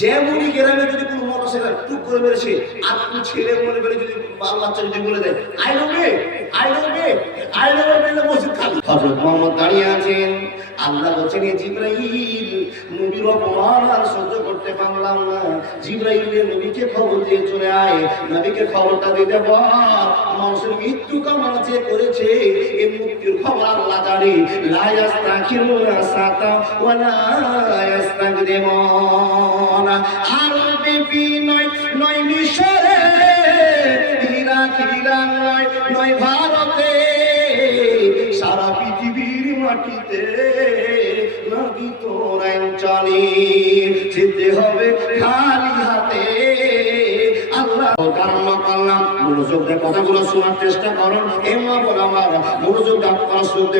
যেমনই গ্রামে যদি কোনো টুক করে মেরেছে, আর কোনো ছেলে মনে করে যদি বাচ্চা যদি বলে দেয়, আই লোকে আই আই মসজিদ খালি। মোহাম্মদ দাঁড়িয়ে আছেন। আল্লাহ বলছেন, এ জিব্রাইল, নবীর অপমান আর সহ্য করতে পারলাম না। জিব্রাইলের নবীকে খবর দিয়ে চলে আয়। নবীকে খবরটা দিতে বল। মানুষের মৃত্যু কামনা যে করেছে এই মুক্তির খবর আল্লাহ জানে। লা সাতা ওয়া নয় নয় নয় ভারতে। সারা পৃথিবীর মাটিতে নবী তোর চলে যেতে হবে হাতে কারণ করলাম মনোযোগ দিয়ে কথাগুলো শোনার চেষ্টা করুন এ মা বল আমার, মনোযোগ কথা শুনতে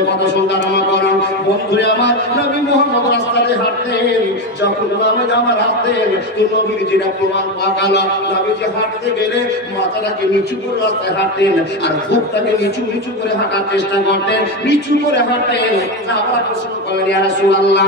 আরম্ভ করুন বন্ধুরে আমার, নবী মোহাম্মদ রাস্তাতে হাঁটতেন। যখন নামে আমার হাঁটতেন তো যেটা হাঁটতে গেলে মাথাটাকে নিচু করে রাস্তায় হাঁটতেন আর বুকটাকে নিচু নিচু করে হাঁটার চেষ্টা করতেন। নিচু করে হাঁটেন আমরা প্রশ্ন করলেন, ইয়া রাসূলুল্লাহ।